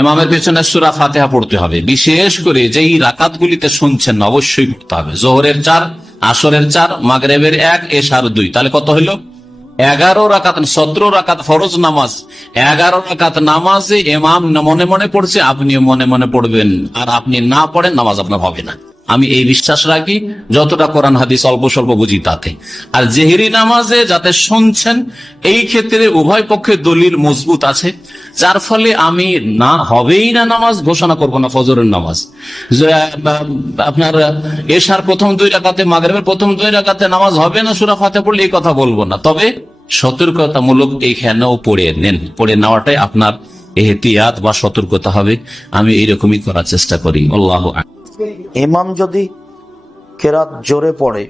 ইমামের পেছনে সূরা ফাতিহা পড়তে হবে, বিশেষ করে যেই রাকাতগুলিতে শুনছেন অবশ্যই পড়তে হবে। জোহরের 4, আসরের 4, মাগরিবের 1, এশার 2, তাহলে কত হলো? 11 রাকাত, 17 রাকাত ফরজ নামাজ। 11 রাকাত নামাজে ইমাম মনে মনে পড়ছে, আপনিও মনে মনে পড়বেন। আর আপনি না পড়েন, নামাজ আপনার হবে না। আমি এই বিশ্বাস রাখি, যতটা কোরআন হাদিস অল্প স্বল্প বুঝি তাতে। আর জেহেরি নামাজে যাতে শুনছেন, এই ক্ষেত্রে উভয় পক্ষে দলিল মজবুত আছে, যার ফলে আমি না হবেই না নামাজ ঘোষণা করব না। ফজরের নামাজ আপনার এশার প্রথম 2 রাকাতে, মাগরিবের প্রথম 2 রাকাতে নামাজ হবে না সূরা ফাতিহা পড়লে, এই কথা বলবো না। তবে সতর্কতামূলক এইখানেও পড়ে নেন, পড়ে নেওয়াটাই আপনার এহতিয়াত বা সতর্কতা হবে। আমি এইরকমই করার চেষ্টা করি। আল্লাহু আকবার। ইমাম যদি কেরাত জোরে পড়ে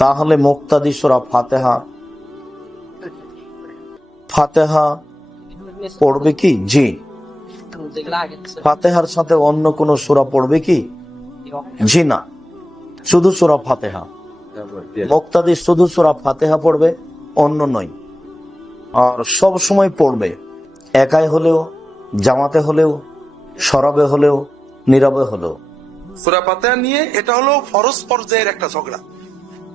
তাহলে মুক্তাদি সূরা ফাতিহা পড়বে কি? জি। ফাতিহার সাথে অন্য কোন সূরা পড়বে কি? জি না, শুধু সূরা ফাতিহা। মুক্তাদি শুধু সূরা ফাতিহা পড়বে, অন্য নয়। আর সব সময় পড়বে, একাই হলেও, জামাতে হলেও, সরবে হলেও, নীরবে হলেও। সূরা ফাতিহা নিয়ে এটা হলো ফরজ পর্যায়ের একটা ঝগড়া।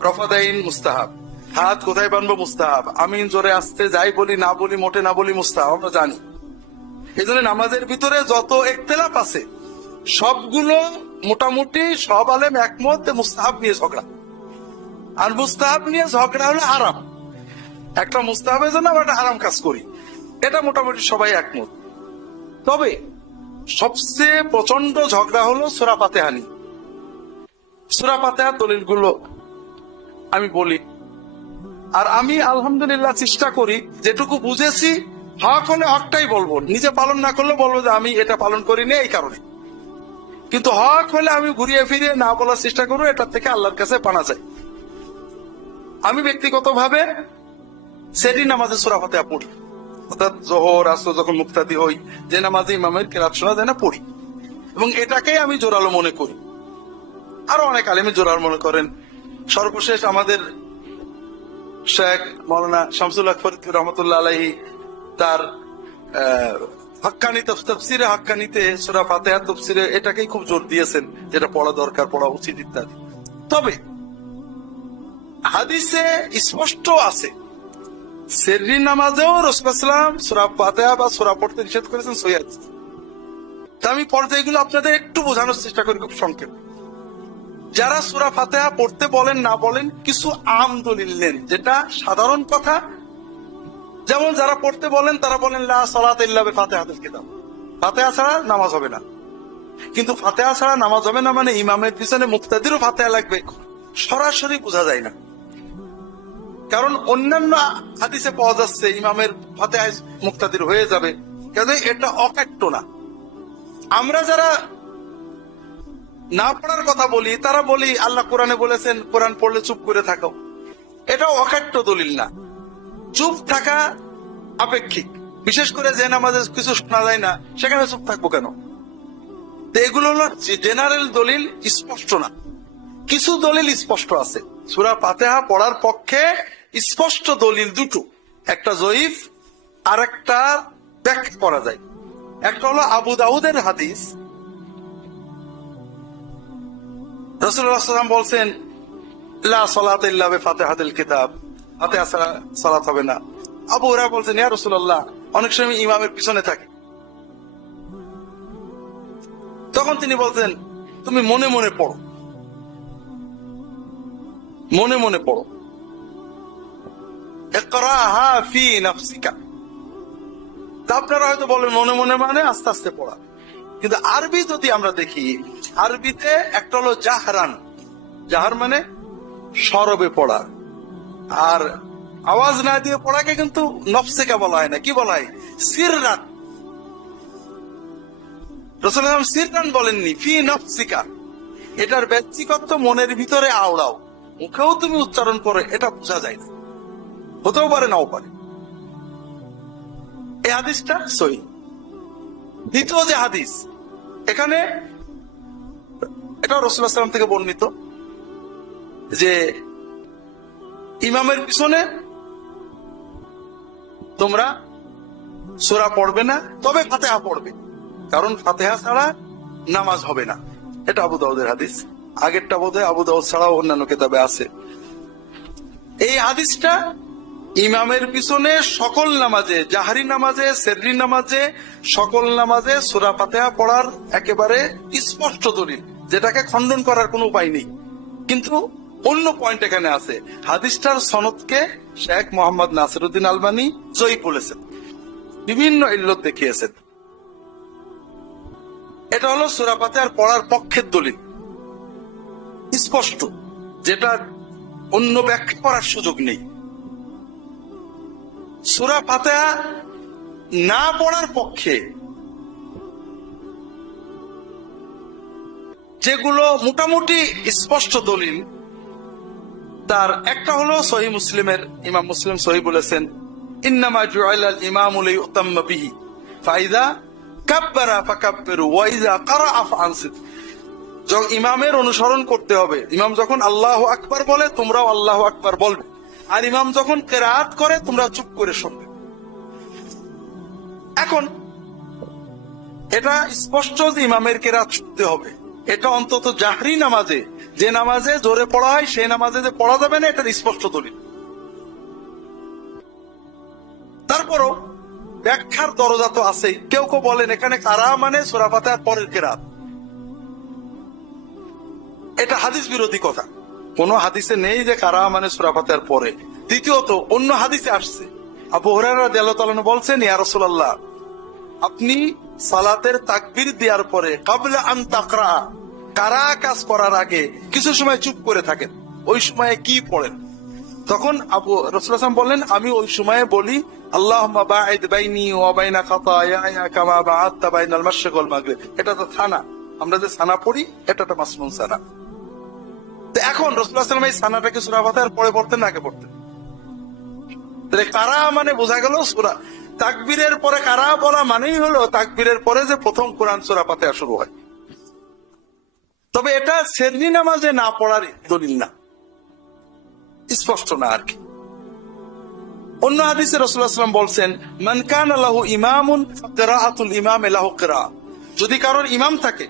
রফাদাইন মুস্তাহাব, হাত কোথায় বানবো মুস্তাহাব, আমিন জোরে আসতে যাই বলি না বলি, মোটে না বলি মুস্তাহাব, আমরা জানি। এই জন্য নামাজের ভিতরে যত ইখতিলাফ আছে সবগুলো মোটামুটি সব আলেম একমত মুস্তাহাব নিয়ে ঝগড়া। আর মুস্তাহাব নিয়ে ঝগড়া হলো হারাম। একটা মুস্তাহাবের জন্য আমরা একটা হারাম কাজ করি, এটা মোটামুটি সবাই একমত। তবে সবচেয়ে প্রচন্ড ঝগড়া হলো সূরা ফাতিহা নিয়ে। সূরা ফাতিহার দলিলগুলো আমি বলি, আর আমি আলহামদুলিল্লাহ চেষ্টা করি যেটুকু বুঝেছি হক হলে হকটাই বলবো, নিজে পালন না করলে বলবো যে আমি এটা পালন করিনি এই কারণে। কিন্তু হক হলে আমি ঘুরিয়ে ফিরিয়ে না বলার চেষ্টা করবো, এটার থেকে আল্লাহর কাছে পানা যায়। আমি ব্যক্তিগতভাবে সেদিন নামাজে সূরা ফাতিহা পড়ি, অর্থাৎ জোহর আসর যখন মুক্তাদি হই, যে নামাজে ইমামের কেরাত শোনা যায় না পড়ি, এবং এটাকেই আমি জোরালো মনে করি। আরো অনেক আলেমী জোরালো মনে করেন। সর্বশেষ আমাদের শেখ মাওলানা শামসুল হক ফরিদ রহমতুল্লাহ আলাইহি তার হাক্কানি তাফসীরে হাক্কানিতে সূরা ফাতিহা তাফসীরে এটাকেই খুব জোর দিয়েছেন, যেটা পড়া দরকার, পড়া উচিত ইত্যাদি। তবে হাদিসে স্পষ্ট আছে সেহরি নামাজেও রাসূলুল্লাহ সাল্লাল্লাহু আলাইহি ওয়াসাল্লাম সূরা ফাতিহা বা সূরা পড়তে নিষেধ করেছেন, সহিহ হাদিস। তা আমি পর্যায়গুলো আপনাদের একটু বোঝানোর চেষ্টা করি খুব সংক্ষেপে। যারা সূরা ফাতিহা পড়তে বলেন না বলেন, কিছু আম দলিল নেন, যেটা সাধারণ কথা। যেমন যারা পড়তে বলেন তারা বলেন লা সালাতা ইল্লা বিফাতিহাতিল কিতাব, ফাতিহা ছাড়া নামাজ হবে না। কিন্তু ফাতিহা ছাড়া নামাজ হবে না মানে ইমামের পিছনে মুক্তাদিরও ফাতিহা লাগবে, সরাসরি বোঝা যায় না। কারণ অন্যান্য হাদিসে পাওয়া যাচ্ছে ইমামের ফাতিহা মুক্তাদির হয়ে যাবে, কাজে এটা অকাট্য না। আমরা যারা না পড়ার কথা বলি তারা বলি আল্লাহ কোরআনে বলেছেন কোরআন পড়লে চুপ করে থাকো, এটাও অকাট্য দলিল না। চুপ থাকা আপেক্ষিক, বিশেষ করে যে নামাজে কিছু শোনা যায় না সেখানে চুপ থাকবো কেন? তো এগুলো হলো জেনারেল দলিল, স্পষ্ট না। কিছু দলিল স্পষ্ট আছে। সূরা ফাতিহা পড়ার পক্ষে স্পষ্ট দলিল দুটো, একটা জয়ীফ আর একটা ব্যাখ্যা করা যায়। একটা হলো আবু দাউদের হাদিস, রাসূলুল্লাহ সাল্লাল্লাহু আলাইহি ওয়াসাল্লাম বলছেন লা সালাতা ইল্লা বিফাতিহাতিল কিতাব, ফাতিহা ছাড়া সালাত হবে না। আবু হুরায়রা বলছেন ইয়া রাসূলুল্লাহ, অনেক সময় ইমামের পিছনে থাকি। তখন তিনি বলছেন তুমি মনে মনে পড়ো, মনে মনে পড়ো। ইকরাহা ফি নাফসিকা। আপনারা হয়তো বলেন মনে মনে মানে আস্তে আস্তে পড়া, কিন্তু আরবি যদি আমরা দেখি, আরবিতে একটা হলো জাহরান, জাহার মানে সরবে পড়া, আর আওয়াজ না দিয়ে পড়াকে কিন্তু নফসিকা বলা হয় না, কি বলা হয়? সিররান। রাসূলুল্লাহ সিররান বলেননি, ফি নফসিকা। এটার ব্যক্তিগত মনের ভিতরে আওড়াও, মুখেও তুমি উচ্চারণ করো, এটা বোঝা যায় না, হতেও পারে নাও পারে। এই হাদিসটা সহিহ। দ্বিতীয় যে হাদিস, এখানে এটা রাসূলুল্লাহ সাল্লাল্লাহু আলাইহি ওয়াসাল্লাম থেকে বর্ণিত যে ইমামের পিছনে তোমরা সূরা পড়বে না, তবে ফাতিহা পড়বে। কারণ ফাতেহা ছাড়া নামাজ হবে না। এটা আবু দাউদের হাদিস, আগেরটা বোধহয় আবু দাউদ ছাড়াও অন্যান্য কিতাবে আছে। এই হাদিসটা ইমামের পিছনে সকল নামাজে, জাহরি নামাজে, সেররি নামাজে, সকল নামাজে সূরা ফাতিহা পড়ার একেবারে স্পষ্ট দলিল, যেটাকে খণ্ডন করার কোনো উপায় নেই। কিন্তু অন্য পয়েন্ট এখানে আছে, হাদিসটার সনদকে শেখ মোহাম্মদ নাসিরউদ্দিন আলবানী জয়ী বলেছেন, বিভিন্ন ইল্লত দেখিয়েছেন। এটা হলো সূরা ফাতিহার পড়ার পক্ষের দলিল, স্পষ্ট, যেটা অন্য ব্যাখ্যা করার সুযোগ নেই। সূরা ফাতিহা না পড়ার পক্ষে যেগুলো মোটামুটি স্পষ্ট দলিল, তার একটা হলো সহিহ মুসলিমের, ইমাম মুসলিম সহিহ বলেছেন, ইন্নামা জুইলাল ইমামু লিয়ুতাম্মা বিহি ফাইদা কাব্বারা ফাকাব্বিরু ওয়া ইযা ক্বারাআ ফাআনসিতু। যখন ইমামের অনুসরণ করতে হবে, ইমাম যখন আল্লাহু আকবার বলে তোমরাও আল্লাহু আকবার বলবে, আর ইমাম যখন কিরাত করে তোমরা চুপ করে শুনবে। এখন এটা স্পষ্ট যে ইমামের কিরাত শুনতে হবে, এটা অন্তত জাহরি নামাজে, যে নামাজে জোরে পড়া হয় সেই নামাজে যে পড়া যাবে না, এটার স্পষ্ট দলিল। তারপরও ব্যাখ্যার দরজা তো আছেই। কেউ কেউ বলেন এখানে কারা মানে সূরা ফাতিহার পরের কিরাত, এটা হাদিস বিরোধী কথা। কোন হাদিসে নেই যে কারা মানে সূরা ফাতিহার পরে। দ্বিতীয়ত অন্য হাদিসে আসছে, আবু হুরায়রা রাদিয়াল্লাহু তাআলা আনহু বলছেন, ইয়া রাসূলুল্লাহ, আপনি সালাতের তাকবীর দেওয়ার পরে ক্বাবলা আন তাকরা, কারা কাজ করার আগে কিছু সময় চুপ করে থাকেন, ওই সময়ে কি পড়েন? তখন আবু রাসূলুল্লাহ সাল্লাল্লাহু আলাইহি ওয়াসাল্লাম বললেন, আমি ওই সময়ে বলি আল্লাহুম্মা বাঈদ বাইনি ওয়া বাইনা খাতায়ায়া কামা বাআদতা বাইনাল মাশরিক ওয়াল মাগরিব। এটা তো সানা, আমরা যে সানা পড়ি এটা তো মাসনুন সানা। তো এখন রাসূলুল্লাহ সাল্লাল্লাহু আলাইহি ওয়াসাল্লাম এই সানাটাকে সূরা ফাতিহার পরে পড়তেন না আগে পড়তেন? তাহলে কারা মানে বোঝা গেল সূরা তাকবীরের পরে কারা বলা মানেই হলো তাকবীরের পরে যে প্রথম কোরআন সূরা ফাতিহা শুরু হয়। তবে এটা সেরনি নামাজে না পড়ার দলিল না, স্পষ্ট না আর কি। অন্য হাদিসে রাসূলুল্লাহ সাল্লাল্লাহু আলাইহি ওয়াসাল্লাম বলছেন, মান কানা লাহু ইমামুন ফাকিরাআতুল ইমামি লাহু কিরাআহ। যদি কারোর ইমাম থাকে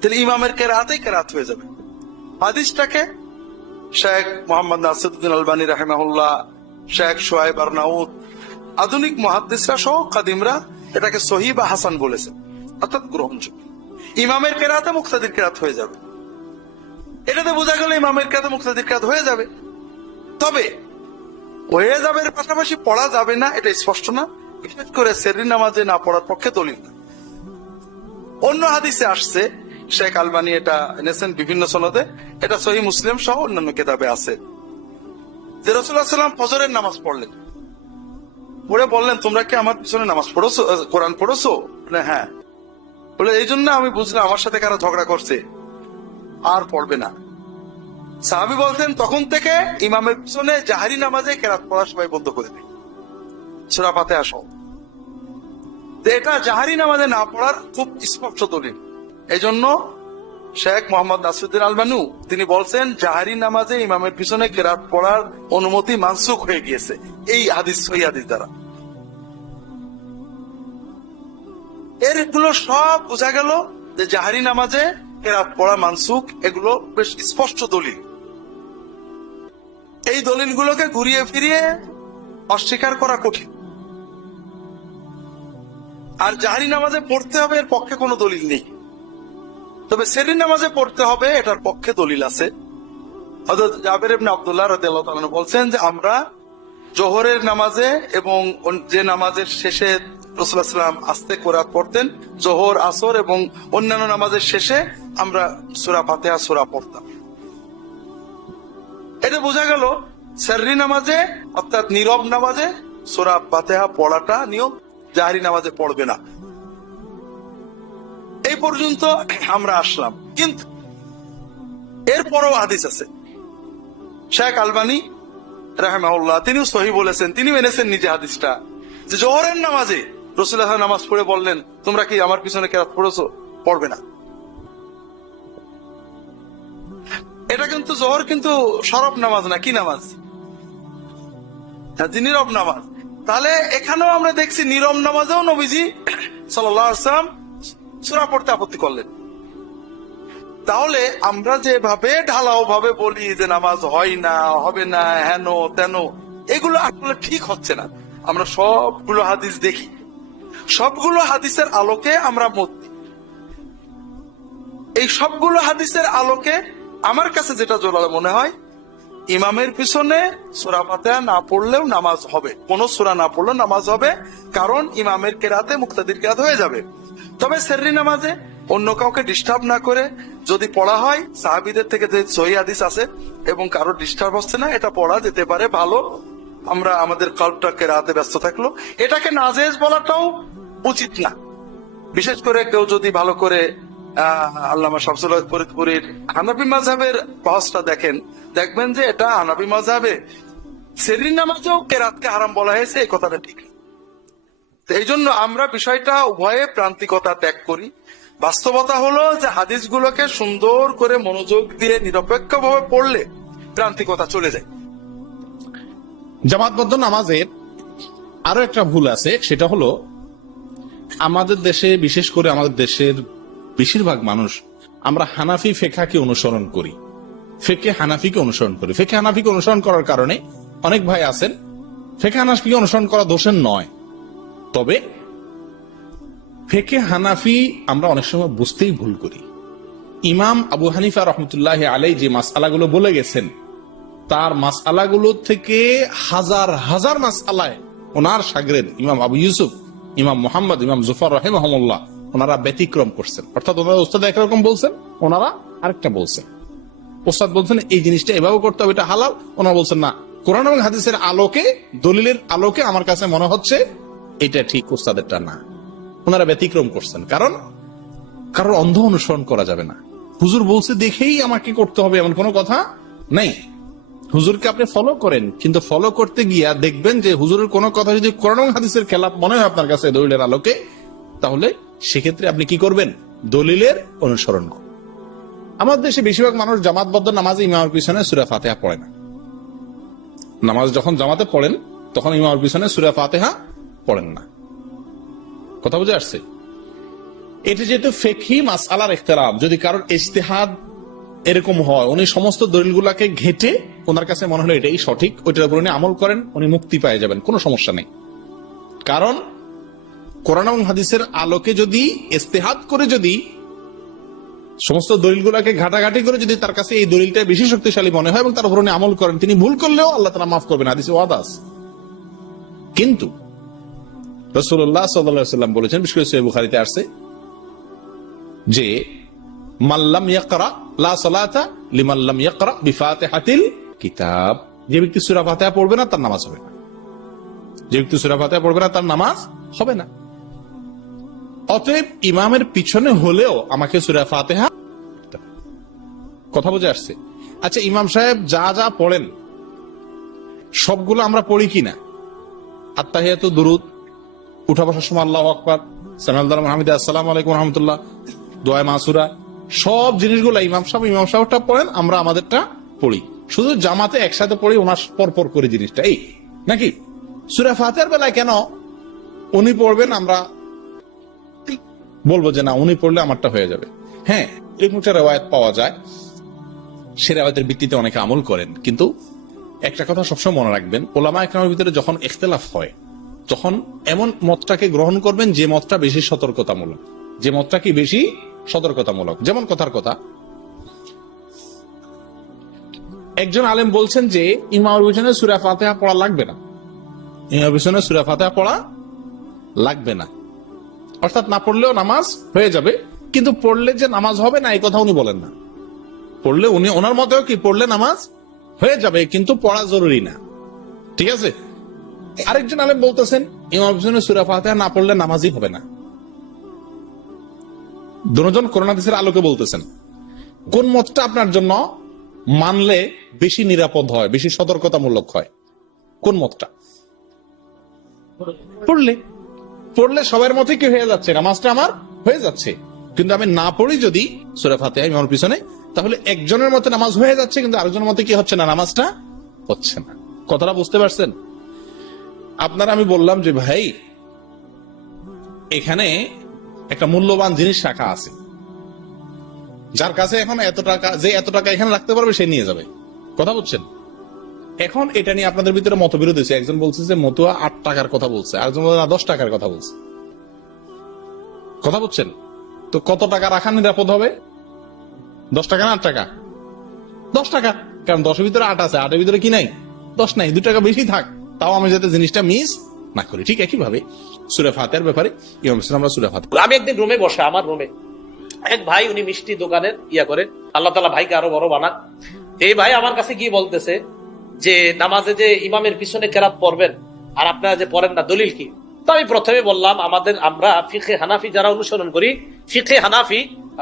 তাহলে ইমামের কিরাআতেই কিরাআত হয়ে যাবে। হাদিসটাকে শেখ মোহাম্মদ নাসিরউদ্দিন আলবানী রাহিমাহুল্লাহ, শেখ শুআইব আরনাউত, আধুনিক মুহাদ্দিসরা সহ কাদিমরা এটাকে সহিহ বা হাসান বলেছেন, অর্থাৎ গ্রহণযোগ্য। ইমামের কিরাআতে মুক্তাদির কিরাআত হয়ে যাবে, এটাতে বোঝা গেল ইমামের কিরাআতে মুক্তাদির কিরাআত হয়ে যাবে। তবে হয়ে যাবে এর পাশাপাশি পড়া যাবে না, এটা স্পষ্ট না, বিশেষ করে সেররি নামাজে না পড়ার পক্ষে দলিল না। অন্য হাদিসে আসছে, শেখ আলবানী এটা এনেছেন বিভিন্ন সনদে, এটা সহিহ মুসলিম সহ অন্যান্য কিতাবে আছে, যে রাসূলুল্লাহ সাল্লাল্লাহু আলাইহি ওয়াসাল্লাম ফজরের নামাজ পড়লেন, পড়ে বললেন, তোমরা কি আমার পিছনে নামাজ পড়েছো, কোরআন পড়েছো? হ্যাঁ। বলে এই জন্য আমি বুঝলাম আমার সাথে কারা ঝগড়া করছে, আর পড়বে না। সাহাবী বলছেন, তখন থেকে ইমামের পিছনে জাহরি নামাজে কিরাত পড়া সবাই বন্ধ করে দেয়, সূরা ফাতিহা সহ। এটা জাহরি নামাজে না পড়ার খুব স্পষ্ট দলিল। এই জন্য শেখ মোহাম্মদ নাসিরউদ্দিন আলবানু তিনি বলছেন, জাহরি নামাজে ইমামের পিছনে কিরাত পড়ার অনুমতি মানসুখ হয়ে গিয়েছে এই হাদিস, সহিহ হাদিস দ্বারা। এগুলো সব বোঝা গেল যে জাহরি নামাজে কিরাত পড়া মানসুখ, এগুলো বেশ স্পষ্ট দলিল। এই দলিলগুলোকে ঘুরিয়ে ফিরিয়ে অস্বীকার করা কঠিন। আর জাহরি নামাজে পড়তে হবে এর পক্ষে কোনো দলিল নেই, তবে সেররি নামাজে পড়তে হবে এটার পক্ষে দলিল আছে। হযরত জাবের ইবনে আব্দুল্লাহ রাদিয়াল্লাহু তাআলা আনহু বলছেন যে আমরা জোহরের নামাজে এবং যে নামাজের শেষে রাসূলুল্লাহ সাল্লাল্লাহু আলাইহি ওয়াসাল্লাম আস্তে কিরাত পড়তেন, জোহর, আসর এবং অন্যান্য নামাজের শেষে আমরা সূরা ফাতিহা সূরা পড়তাম। এটা বোঝা গেল সেররি নামাজে অর্থাৎ নীরব নামাজে সূরা ফাতিহা পড়াটা নিয়ম, জাহরি নামাজে পড়বে না। এই পর্যন্ত আমরা আসলাম, কিন্তু এরপরও হাদিস আছে। শেখ আলবানী রাহিমাহুল্লাহ তিনিও সহিহ বলেছেন, তিনিও এনেছেন নিজে হাদিসটা, যে জোহরের নামাজে রাসূলুল্লাহ নামাজ পড়ে বললেন, তোমরা কি আমার পিছনে কিরাত পড়েছো? পড়বে না। এটা কিন্তু জোহর কিন্তু সরব নামাজ না, কি নামাজ? নীরব নামাজ। তাহলে এখানেও আমরা দেখছি নীরব নামাজেও নবীজি সাল্লাল্লাহু আলাইহি ওয়াসাল্লাম সূরা পড়তে আপত্তি করলেন। তাহলে আমরা যেভাবে ঢালাও ভাবে বলি যে নামাজ হয় না, হবে না, হেন তেন, এগুলো আসলে ঠিক হচ্ছে না। আমরা সবগুলো হাদিস দেখি, সবগুলো হাদিসের আলোকে আমরা মত দিই। এই সবগুলো হাদিসের আলোকে আমার কাছে যেটা জোরালো মনে হয়, ইমামের পিছনে সূরা ফাতিহা না পড়লেও নামাজ হবে, কোন সূরা না পড়লেও নামাজ হবে, কারণ ইমামের কেরাতে মুক্তাদির কেরাত হয়ে যাবে। তবে সেররি নামাজে অন্য কাউকে ডিস্টার্ব না করে যদি পড়া হয়, সাহাবীদের থেকে যে সহিহ হাদিস আছে এবং কারোর ডিস্টার্ব হচ্ছে না, এটা পড়া যেতে পারে ভালো। আমরা আমাদের কল্পটা কেরাতে ব্যস্ত থাকলো, এটাকে নাজেজ বলাটাও উচিত না। বিশেষ করে কেউ যদি ভালো করে আল্লামা শামসুল হক ফরিদপুরীর হানাফি মাযহাবের বহসটা দেখেন, দেখবেন যে এটা হানাফি মাযহাবে সেররি নামাজেও কেরাতকে হারাম বলা হয়েছে, এই কথাটা ঠিক না। তো এই জন্য আমরা বিষয়টা উভয়ে প্রান্তিকতা ত্যাগ করি। বাস্তবতা হলো যে হাদিসগুলোকে সুন্দর করে মনোযোগ দিয়ে নিরপেক্ষভাবে পড়লে প্রান্তিকতা চলে যায়। জামাতবদ্ধ নামাজের আরো একটা ভুল আছে, সেটা হলো আমাদের দেশে, বিশেষ করে আমাদের দেশের বেশিরভাগ মানুষ আমরা হানাফি ফিকহকে অনুসরণ করি, ফিকহে হানাফিকে অনুসরণ করি। ফিকহে হানাফিকে অনুসরণ করার কারণে অনেক ভাই আছেন, ফিকহে হানাফিকে অনুসরণ করা দোষের নয়, তবে ফিকহে হানাফি আমরা অনেক সময় বুঝতেই ভুল করি। ইমাম আবু হানিফা রহমতুল্লাহ আলাইহি যে মাসআলাগুলো বলে গেছেন, তার মাসআলাগুলো থেকে হাজার হাজার মাসআলায় ওনার শাগরেদ ইমাম আবু ইউসুফ, ইমাম মুহাম্মদ, ইমাম জুফর রাহিমাহুল্লাহ ওনারা ব্যতিক্রম করছেন। অর্থাৎ ওনারা ওস্তাদ একরকম বলছেন, ওনারা আরেকটা বলছেন। ওস্তাদ বলছেন এই জিনিসটা এভাবে করতে হবে, এটা হালাল, ওনারা বলছেন না, কোরআন এবং হাদিসের আলোকে, দলিলের আলোকে আমার কাছে মনে হচ্ছে এটা ঠিক, ওস্তাদেরটা না। ওনারা ব্যতিক্রম করছেন, কারণ কারোর অন্ধ অনুসরণ করা যাবে না। হুজুর বলছে দেখেই আমাকে করতে হবে এমন কোনো কথা নেই। হুজুরকে আপনি ফলো করেন, কিন্তু ফলো করতে গিয়া দেখবেন যে হুজুরের কোনো কথা যদি কোরআন এবং হাদিসের খেলাফ মনে হয় আপনার কাছে দলিলের আলোকে, তাহলে সেক্ষেত্রে আপনি কি করবেন? দলিলের অনুসরণ করুন। আমাদের দেশে বেশিরভাগ মানুষ জামাতবদ্ধ নামাজে ইমামের পিছনে সূরা ফাতিহা পড়ে না। নামাজ যখন জামাতে পড়েন তখন ইমামের পিছনে সূরা ফাতিহা পড়েন না। কথা বুঝে আসছে? এটি যেহেতু ফিকহি মাসআলার ইখতিলাফ, যদি কারোর ইজতিহাদ এরকম হয়, উনি সমস্ত দলিলগুলোকে ঘেটে ওনার কাছে মনে হলো এটাই সঠিক, ওইটার উপর উনি আমল করেন, উনি মুক্তি পেয়ে যাবেন, কোনো সমস্যা নেই। কারণ কোরআন এবং হাদিসের আলোকে যদি ইজতিহাদ করে, যদি সমস্ত দলিলগুলোকে ঘাটাঘাটি করে যদি তার কাছে এই দলিলটা বেশি শক্তিশালী মনে হয় এবং তার উপর উনি আমল করেন, তিনি ভুল করলেও আল্লাহ তাআলা মাফ করবেন, হাদিসে ওয়াদা আছে। কিন্তু রাসূলুল্লাহ সাল্লাল্লাহু আলাইহি ওয়াসাল্লাম বলেছেন, বিশেষ করে সহিহ বুখারীতে আসছে যে মাল্লাম ইয়াকরা লা সালাতা লিমান লাম ইয়াকরা বিফাতিহাতিল কিতাব, যে ব্যক্তি সূরা ফাতিহা পড়বে না তার নামাজ হবে না। যে ব্যক্তি সূরা ফাতিহা পড়বে না তার নামাজ হবে না। অতএব ইমামের পিছনে হলেও আমাকে সূরা ফাতিহা, কথা বুঝে আসছে? আচ্ছা, ইমাম সাহেব যা যা পড়েন সবগুলো আমরা পড়ি কিনা? আত্তাহিয়াতু, দুরুদ, উঠা বসার সময় আল্লাহু আকবার, সামিআল্লাহু হামিদা, আসসালামু আলাইকুম ওয়া রাহমাতুল্লাহ, দোয়া মাসুরা, সব জিনিসগুলো ইমাম সাহেবটা পড়েন, আমরা আমাদেরটা পড়ি। শুধু জামাতে একসাথে পড়ি, ওনার পরপর করে জিনিসটা এই নাকি? সূরা ফাতিহার বেলায় কেন উনি পড়বেন আমরা বলবো যে না, উনি পড়লে আমারটা হয়ে যাবে? হ্যাঁ, এরকম একটা রিওয়ায়াত পাওয়া যায়, সে রিওয়ায়াতের ভিত্তিতে অনেকে আমল করেন। কিন্তু একটা কথা সবসময় মনে রাখবেন, উলামা ইকরামের ভিতরে যখন ইখতিলাফ হয়, তখন এমন মতটাকে গ্রহণ করবেন যে মতটা বেশি সতর্কতামূলক, যে মতটা কি বেশি সতর্কতামূলক। যেমন কথার কথা, একজন আলেম বলছেন যে ইমামের পিছনে সূরা ফাতিহা পড়া লাগবে না, ইমামের পিছনে সূরা ফাতিহা পড়া লাগবে না, অর্থাৎ না পড়লেও নামাজ হয়ে যাবে। কিন্তু পড়লে যে নামাজ হবে না এই কথা উনি বলেন না। পড়লে উনি, ওনার মতেও কি, পড়লে নামাজ হয়ে যাবে, কিন্তু পড়া জরুরি না। ঠিক আছে? আরেকজন আলেম বলতেছেন ইমামের পিছনে সূরা ফাতিহা না পড়লে নামাজই হবে না। দুজন কোরআন হাদিসের আলোকে বলতেছেন। কোন মতটা আপনার জন্য মানলে বেশি নিরাপদ হয়, বেশি সতর্কতামূলক হয়? কোন মতটা? পড়লে সবার মতে কি হয়ে যাচ্ছে, নামাজটা আমার হয়ে যাচ্ছে। কিন্তু আমি না পড়ি যদি সূরা ফাতিহা ইমামের পিছনে, তাহলে একজনের মতে নামাজ হয়ে যাচ্ছে, কিন্তু আরেকজনের মতে কি হচ্ছে না, নামাজটা হচ্ছে না। কথাটা বুঝতে পারছেন? আপনারা, আমি বললাম যে ভাই এখানে একটা মূল্যবান জিনিস রাখা আছে, যার কাছে এখন এত টাকা, যে এত টাকা এখানে রাখতে পারবে সে নিয়ে যাবে। কথা বুঝছেন? এখন এটা নিয়ে আপনাদের ভিতরে মতবিরোধ হয়েছে। একজন বলছে যে মতুয়া 8 টাকার কথা বলছে, আরেকজন বলছে 10 টাকার কথা বলছে। কথা বুঝছেন? তো কত টাকা রাখা নিরাপদ হবে? 10 টাকা না 8 টাকা? 10 টাকা, কারণ 10-এর ভিতরে 8 আছে, 8-এর ভিতরে কি নাই? 10 নাই, 2 টাকা বেশি থাক, তাও আমি যাতে জিনিসটা মিস না করি। ঠিক একই ভাবে সূরা ফাতিহার ব্যাপারে ইমাম ইসলাম আমরা সূরা ফাতিহা, আমি একদিন রুমে বসে, আমার রুমে এক ভাই, উনি মিষ্টি দোকানের করে, আল্লাহ তাআলা ভাইকে আরো বড় বানাক। এই ভাই আমার কাছে গিয়ে বলতেছে যে নামাজে যে ইমামের পিছনে কেরাত পড়বেন আর আপনারা যে পড়েন না, দলিল কি? তো আমি প্রথমে বললাম, আমরা ফিকহে হানাফি যারা অনুসরণ করি, ফিকহে হানাফি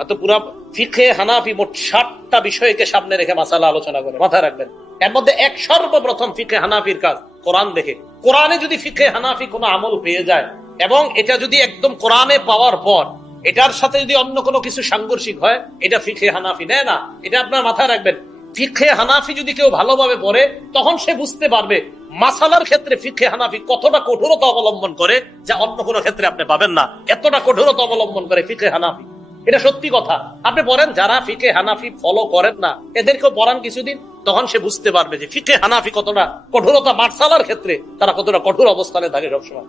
তো পুরা ফিকহে হানাফি মোট 60টা বিষয়কে সামনে রেখে মাসালা আলোচনা করে, মাথায় রাখবেন। এর মধ্যে এক সর্বপ্রথম ফিকহে হানাফির কাজ কোরআন দেখে। কোরআনে যদি ফিকহে হানাফি কোনো আমল পেয়ে যায় এবং এটা যদি একদম কোরআনে পাওয়ার পর এটার সাথে যদি অন্য কোনো কিছু সাংঘর্ষিক হয়, এটা ফিকহে হানাফি নেয় না। এটা আপনার মাথায় রাখবেন। ফিকহে হানাফি যদি কেউ ভালোভাবে পড়ে, তখন সে বুঝতে পারবে মাসালার ক্ষেত্রে ফিকহে হানাফি কতটা কঠোরতা অবলম্বন করে, যা অন্য কোনো ক্ষেত্রে আপনি পাবেন না। এতটা কঠোরতা অবলম্বন করে ফিকহে হানাফি, এটা সত্যি কথা। আপনি পড়েন, যারা ফিকহে হানাফি ফলো করেন না এদেরকেও পড়ান কিছুদিন, তখন সে বুঝতে পারবে যে ফিকহে হানাফি কতটা কঠোরতা, মাসালার ক্ষেত্রে তারা কতটা কঠোর অবস্থানে থাকে সবসময়।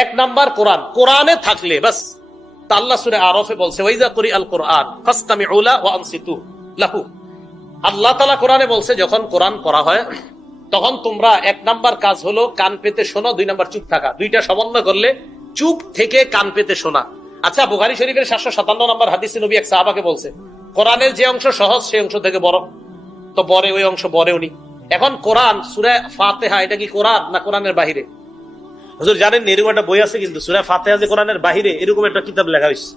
1 নাম্বার কোরআন, কোরআনে থাকলে বাস। আল্লাহ সূরা আরাফে বলছে, ওয়াইজা কুরিআল কুরআন ফাসতামিউ লাহু ওয়া আনসিতু লাহু। আল্লাহ তাআলা কোরআনে বলছে, যখন কোরআন পড়া হয় তখন তোমরা 1 নাম্বার কাজ হলো কান পেতে শোনো, 2 নাম্বার চুপ থাকা। দুইটা সমন্বয় করলে চুপ থেকে কান পেতে শোনা। আচ্ছা, বুখারী শরীফের 757 নম্বর হাদিসে নবী এক সাহাবাকে বলছে, কোরআনের যে অংশ সহজ সেই অংশ থেকে বড়, তো বড়ে ওই অংশ বড়ে উনি। এখন কোরআন সূরা ফাতিহা, এটা কি কোরআন না কোরআনের বাহিরে? হুজুর জানেন এরকম একটা বই আছে, কিন্তু সূরা ফাতিহা যে কোরআনের বাহিরে, এরকম একটা কিতাব লেখা হয়েছে।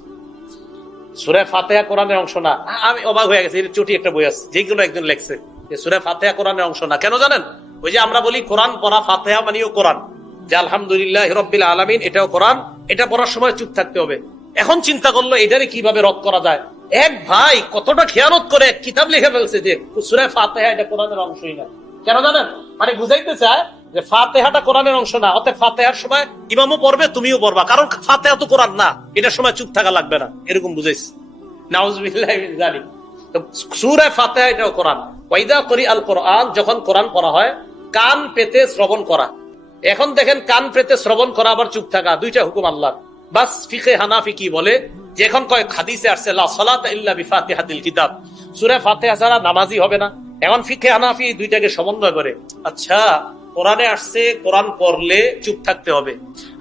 সূরা ফাতিহা কোরআনের অংশ না। আমি অবাক হয়ে গেছি, এর চটি একটা বই আছে যেগুলো একজন লেখছে যে সূরা ফাতিহা কোরআনের অংশ না। কেন জানেন? ওই যে আমরা বলি কোরআন পড়া, ফাতিহা মানেও কোরআন, যে আলহামদুলিল্লাহি রাব্বিল আলামিন এটাও কোরআন, এটা পড়ার সময় চুপ থাকতে হবে। এখন চিন্তা করলো এটারে কিভাবে রদ করা যায়। এক ভাই কতটা খেয়ানত করে এক কিতাব লিখে ফেলছে যে সূরা ফাতিহা এটা কোরআনের অংশই না। কেন জানেন? মানে বুঝাইতে চায় যে ফাতিহাটা কোরআনের অংশ না, অতএব ফাতিহার সময় ইমামও পড়বে, তুমিও পড়বা, কারণ ফাতিহা তো কোরআন না, এটার সময় চুপ থাকা লাগবে না, এরকম বুঝাইছে। নাউজুবিল্লাহি মিন যালিক। তো সূরা ফাতিহা এটাও কোরআন। ওয়াইদা কুরিআল কুরআন, যখন কোরআন পড়া হয় কান পেতে শ্রবণ করা। এখন দেখেন, কান পেতে শ্রবণ করা আবার চুপ থাকা, দুইটা হুকুম আল্লাহর। বাস ফিকহে হানাফি কি বলে যে এখন কয়েক হাদিসে আসছে লা সালাতা ইল্লা বিফাতিহাতিল কিতাব, সূরা ফাতিহা ছাড়া নামাজই হবে না। এখন ফিকহে হানাফি দুইটাকে সমন্বয় করে। আচ্ছা, কোরআনে আসছে কোরআন পড়লে চুপ থাকতে হবে,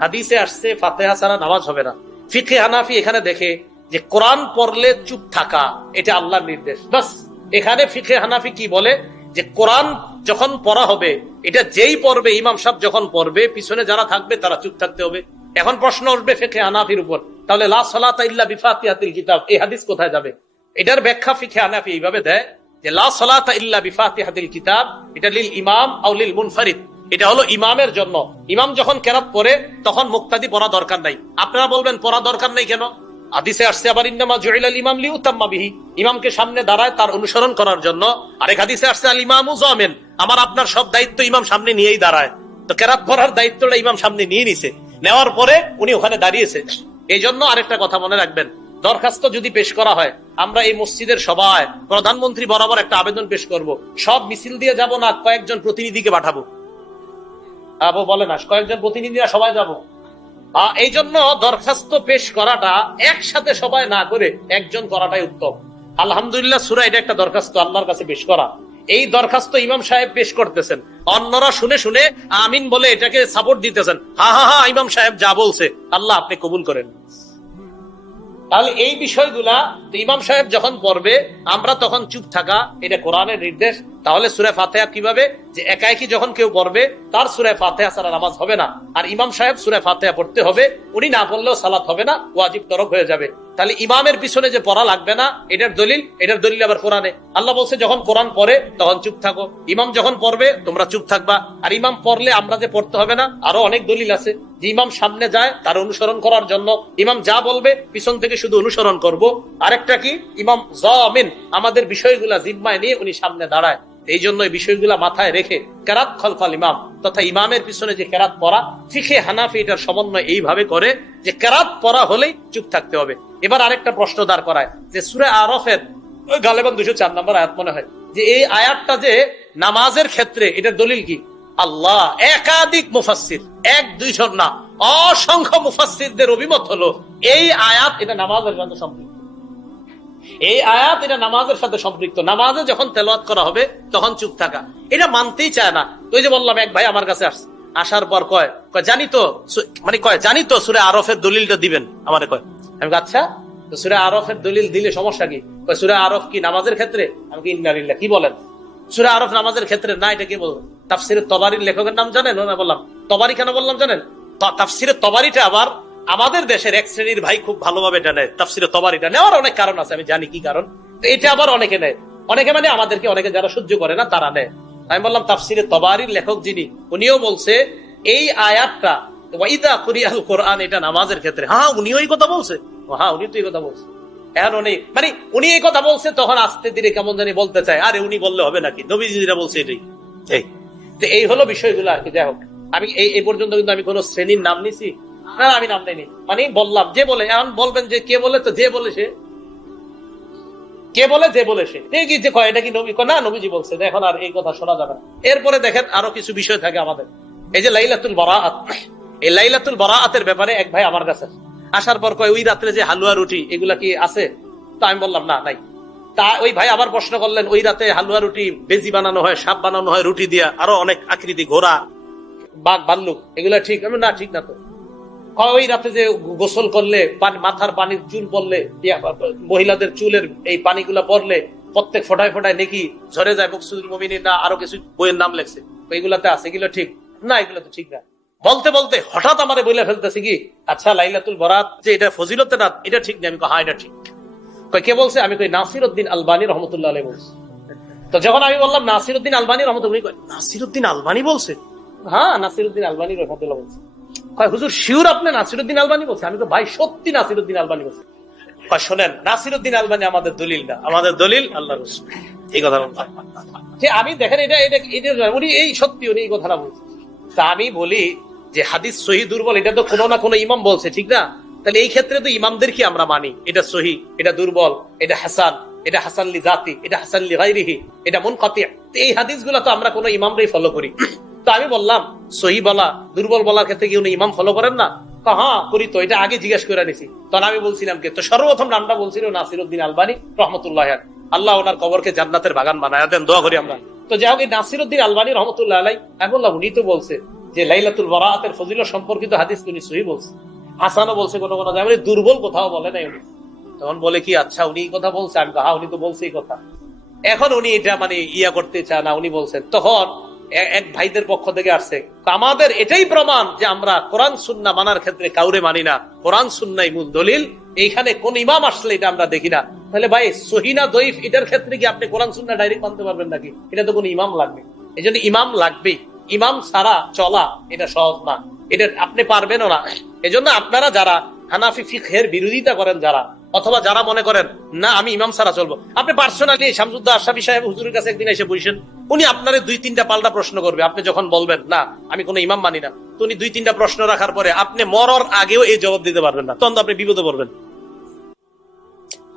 হাদিসে আসছে ফাতিহা ছাড়া নামাজ হবে না। ফিকহে হানাফি এখানে দেখে যে কোরআন পড়লে চুপ থাকা এটা আল্লাহর নির্দেশ। বাস এখানে ফিকহে হানাফি কি বলে যে কোরআন যখন পড়া হবে, এটা যেই পড়বে, ইমাম সাহেব যখন পড়বে, পিছনে যারা থাকবে তারা চুপ থাকতে হবে। এখন প্রশ্ন উঠবে ফিকহে হানাফির উপর, তাহলে লা সালাতা ইল্লা বিফাতিহাতিল কিতাব এই হাদিস কোথায় যাবে? এটার ব্যাখ্যা ফিকহে হানাফি এইভাবে দেয় যে লা সালাতা ইল্লা বিফাতিহাতিল কিতাব এটা লিল ইমাম আও লিল মুনফারিদ, এটা হলো ইমামের জন্য। ইমাম যখন কেরাত পড়ে তখন মুক্তাদি পড়া দরকার নাই। আপনারা বলবেন পড়া দরকার নাই কেন? হাদিসে আসছে আবার ইন্নামা জুইলাল ইমাম লিউতাম্মা বিহি, ইমামকে সামনে দাঁড়ায় তার অনুসরণ করার জন্য। আরেক হাদিসে আসছে আল ইমামু যামিন, আমার আপনার সব দায়িত্ব ইমাম সামনে নিয়েই দাঁড়ায়। তো কেরাত পড়ার দায়িত্বটা ইমাম সামনে নিয়ে নিছে, নেওয়ার পরে উনি ওখানে দাঁড়িয়েছে। এই জন্য আরেকটা কথা মনে রাখবেন, দরখাস্ত যদি পেশ করা হয়, আমরা এই মসজিদের সবাই প্রধানমন্ত্রী বরাবর একটা আবেদন পেশ করব, সব মিছিল দিয়ে যাব না, কয়েকজন প্রতিনিধিকে পাঠাবো। বলে না, কয়েকজন প্রতিনিধিরা সবাই যাব। এই জন্য দরখাস্ত পেশ করাটা একসাথে সবাই না করে একজন করাটাই উত্তম। আলহামদুলিল্লাহ, সূরা এটা একটা দরখাস্ত আল্লাহর কাছে পেশ করা। এই দরখাস্ত ইমাম সাহেব পেশ করতেছেন, অন্যরা শুনে শুনে আমিন বলে এটাকে সাপোর্ট দিতেছেন। হা হা হা, ইমাম সাহেব যা বলছে আল্লাহ আপনি কবুল করেন। তাহলে এই বিষয়গুলা ইমাম সাহেব যখন পড়বে আমরা তখন চুপ থাকা, এটা কোরআনের নির্দেশ। তাহলে সূরা ফাতিহা কিভাবে, যে একা একই যখন কেউ পড়বে তার সূরা ফাতিহা ছাড়া নামাজ হবে না, আর ইমাম সাহেব সূরা ফাতিহা পড়তে হবে, উনি না পড়লেও সালাত হবে না, ওয়াজিব তরক হয়ে যাবে। তাহলে ইমামের পিছনে যে পড়া লাগবে না, এটার দলিল আবার কোরআনে। আল্লাহ বলছে যখন কোরআন পড়ে তখন চুপ থাকো, ইমাম যখন পড়বে তোমরা চুপ থাকবা। আর ইমাম পড়লে আমরা যে পড়তে হবে না, আরো অনেক দলিল আছে যে ইমাম সামনে যায় তার অনুসরণ করার জন্য, ইমাম যা বলবে পিছন থেকে শুধু অনুসরণ করব। আরেকটা কি, ইমাম যামিন, আমাদের বিষয়গুলা জিম্মায় নিয়ে উনি সামনে দাঁড়ায়। এই জন্য এই বিষয়গুলা মাথায় রেখে কেরাত খলফাল ইমাম তথা ইমামের পিছনে যে কেরাত পড়া, ফিখে হানাফি এটার সমন্বয় এইভাবে করে যে কেরাত পড়া হলেই চুপ থাকতে হবে। এবার আরেকটা প্রশ্ন দাঁড় করায় যে সূরা আরফের গালেবান 204 নম্বর আয়াত মনে হয়, যে এই আয়াতটা যে নামাজের ক্ষেত্রে, এটার দলিল কি? আল্লাহ একাধিক মুফাসসির, এক দুইজন না অসংখ্য মুফাসসিরদের অভিমত হলো এই আয়াত এটা নামাজের সাথে সম্পৃক্ত। এই আয়াত এটা নামাজের সাথে সম্পৃক্ত। নামাজে যখন তেলাওয়াত করা হবে তখন চুপ থাকা, এটা মানতেই চায় না। ওই যে বললাম, এক ভাই আমার কাছে আসছে, আসার পর কয় জানি তো, মানে কয় জানি তো সূরা আরফের দলিলটা দিবেন আমারে। কয় আমি আচ্ছা, তো সূরা আরফের দলিল দিলে সমস্যা কি? কয় সূরা আরফ কি নামাজের ক্ষেত্রে? আমি কি ইন্না লিল্লাহ, কি বলেন? সূরা আরফ নামাজের ক্ষেত্রে না, এটা কি বলবেন? তাফসিরে তবারির লেখকের নাম জানেন? না বললাম তবারি। কেন বললাম জানেন? তাফসিরে তবারিটা আবার আমাদের দেশের এক শ্রেণীর ভাই খুব ভালোভাবে এটা নেয়। তাফসিরে তবারিটা নেওয়ার অনেক কারণ আছে, আমি জানি কি কারণ। এটা আবার অনেকে নেয়, অনেকে মানে আমাদেরকে, অনেকে যারা সহ্য করে না তারা নেয়। আমি বললাম তাফসিরে তবারির লেখক যিনি, উনিও বলছে এই আয়াতটা ওয়াইদা কুরিয়াল কোরআন এটা নামাজের ক্ষেত্রে। হ্যাঁ, উনিও এই কথা বলছে। হ্যাঁ, উনি তো এই কথা বলছে। এখন উনি মানে উনি এই কথা বলছে, তখন আস্তে ধীরে কেমন জানি বলতে চায়, আরে উনি বললে হবে নাকি, নবীজিরা বলছে এটাই। এই হলো বিষয়গুলো আর কি। যাই হোক, আমি এই পর্যন্ত কিন্তু আমি কোন শ্রেণীর নাম নিছি না, আমি নাম নেইনি, মানে বললাম যে বলে। এখন বলবেন যে কে বলে, তো যে বলে সে, কে বলে যে বলে সে, কি যে কয় এটা কি নবী? না, নবীজি বলছে। এখন আর এই কথা শোনা যাবে না। এরপরে দেখেন আরো কিছু বিষয় থাকে আমাদের। এই যে লাইলাতুল বারাআত, এই লাইলাতুল বারাআতের ব্যাপারে এক ভাই আমার কাছে আসার পর কয় ওই রাত্রে যে হালুয়া রুটি এগুলা কি আছে? তো আমি বললাম না, নাই। তা ওই ভাই আবার প্রশ্ন করলেন, ওই রাতে হালুয়া রুটি বেজি বানানো হয়, সাপ বানানো হয় রুটি দিয়া, আরো অনেক আকৃতি, ঘোড়া, বাঘ, ভাল্লুক, এগুলা ঠিক? আমি না, ঠিক না তো। ওই রাতে যে গোসল করলে, মাথার পানির চুল পড়লে, মহিলাদের চুলের এই পানিগুলা পড়লে প্রত্যেক ফোটায় ফোটায় নেকি ঝরে যায়, মুকসুদুল মুমিনিন না আরো কিছু বইয়ের নাম লেখছে, এগুলাতে আছে, এগুলো ঠিক না? এগুলো তো ঠিক না। বলতে বলতে হঠাৎ আমারে বলে ফেলতেছে কি, আচ্ছা লাইলাতুল বারাত যে এটা ফজিলতের রাত, এটা ঠিক না? আমি কই হ্যাঁ এটা ঠিক। কই কে বলছে? আমি কই নাসিরউদ্দিন আলবানী রহমতুল্লাহ আলাইহি বলছে। তো যখন আমি বললাম নাসিরউদ্দিন আলবানী রহমতুল্লাহ, কই নাসিরউদ্দিন আলবানী বলছে? হ্যাঁ, নাসিরউদ্দিন আলবানী রহমতুল্লাহ বলছে। কয় হুজুর শিওর আপনি নাসিরউদ্দিন আলবানী বলছে? আমি তো ভাই সত্যি নাসিরউদ্দিন আলবানী বলছে। কয় শোনেন, নাসিরউদ্দিন আলবানী আমাদের দলিল না, আমাদের দলিল আল্লাহর রাসূল। এই কথা আমি দেখেন, এটা উনি এই সত্যি উনি এই কথাটা বলছে। তা আমি বলি যে হাদিস সহিহ দুর্বল, এটা তো কোনো না কোনো ইমাম বলছে, ঠিক না? তাহলে এই ক্ষেত্রে তো ইমামদের কি আমরা মানি, এটা সহিহ, এটা দুর্বল, এটা হাসান, এটা হাসান লি জাতি, এটা হাসান লি গায়রিহি, এটা মুনকাতি। এই হাদিসগুলো তো আমরা কোনো ইমামরাই ফলো করি। তো আমি বললাম সহিহ বলা, দুর্বল বলার ক্ষেত্রে কি উনি ইমাম ফলো করেন না? হ্যাঁ করি তো, এটা আগে জিজ্ঞেস করে নিছি। তখন আমি বলছিলাম কে, তো সর্বপ্রথম নামটা বলছিল নাসিরউদ্দিন আলবানী রহমতুল্লাহ, আল্লাহ ওনার কবরকে জান্নাতের বাগান বানায় দেন, দোয়া করি আমরা। তো যাই হোক, এই নাসিরউদ্দিন আলবানী রহমতুল্লাহ আলাই, আমি বললাম উনি তো বলছে যে লাইলাতুল বারাআতের ফজিলত সম্পর্কিত হাদিস উনি সহিহ বলছে, হাসানও বলছে, কোনো কোনো জায়গায় দুর্বল কোথাও বলে নাই উনি। তখন বলে কি আচ্ছা উনি এই কথা বলছে? আমি হ্যাঁ উনি তো বলছে এই কথা। এখন উনি এটা মানে ইয়া করতে চায় না, উনি বলছেন। তখন এক ভাইদের পক্ষ থেকে আসছে, আমাদের এটাই প্রমাণ যে আমরা কোরআন সুন্নাহ মানার ক্ষেত্রে কাউরে মানি না, কোরআন সুন্নাহই মূল দলিল, এইখানে কোন ইমাম আসলে এটা আমরা দেখি না। তাহলে ভাই সহিহ না দঈফ এটার ক্ষেত্রে কি আপনি কোরআন সুন্নাহ ডাইরেক্ট মানতে পারবেন নাকি? এটা তো কোন ইমাম লাগবে। এই জন্য ইমাম লাগবেই, ইমাম ছাড়া চলা এটা সহজ না, এটা আপনি পারবেনও না। এজন্য আপনারা যারা হানাফি ফিকহের বিরোধিতা করেন, যারা অথবা যারা মনে করেন না আমি ইমাম ছাড়া চলবো, আপনি পার্সোনালি শামসুদ্দৌলা আশরাফী সাহেব হুজুরের কাছে একদিন এসে বসেন, উনি আপনার 2-3টা পাল্টা প্রশ্ন করবে। আপনি যখন বলবেন না আমি কোনো ইমাম মানি না, তো উনি 2-3টা প্রশ্ন রাখার পরে আপনি মরার আগেও এই জবাব দিতে পারবেন না, তখন তো আপনি বিপদে পড়বেন।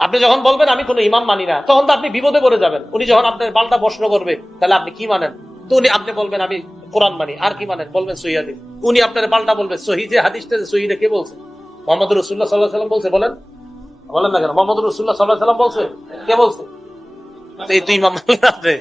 আপনি যখন বলবেন আমি কোনো ইমাম মানি না, তখন তো আপনি বিপদে পড়ে যাবেন। উনি যখন আপনার পাল্টা প্রশ্ন করবে, তাহলে আপনি কি মানেন? তো উনি আপনি বলবেন আমি কোরআন মানি, আর কি মানেন? বলবেন সহিহ হাদিস। উনি আপনার পাল্টা বলবে সহিহ যে হাদিসটা, সহিহটা কে বলছে? মুহাম্মদ রাসূলুল্লাহ সাল্লাল্লাহু আলাইহি ওয়াসাল্লাম বলছে। বলেন না কেন? মুহাম্মদ রাসূলুল্লাহ সাল্লাল্লাহু আলাইহি ওয়াসাল্লাম বলছে, কে বলছে? এই তুই ইমাম মানলে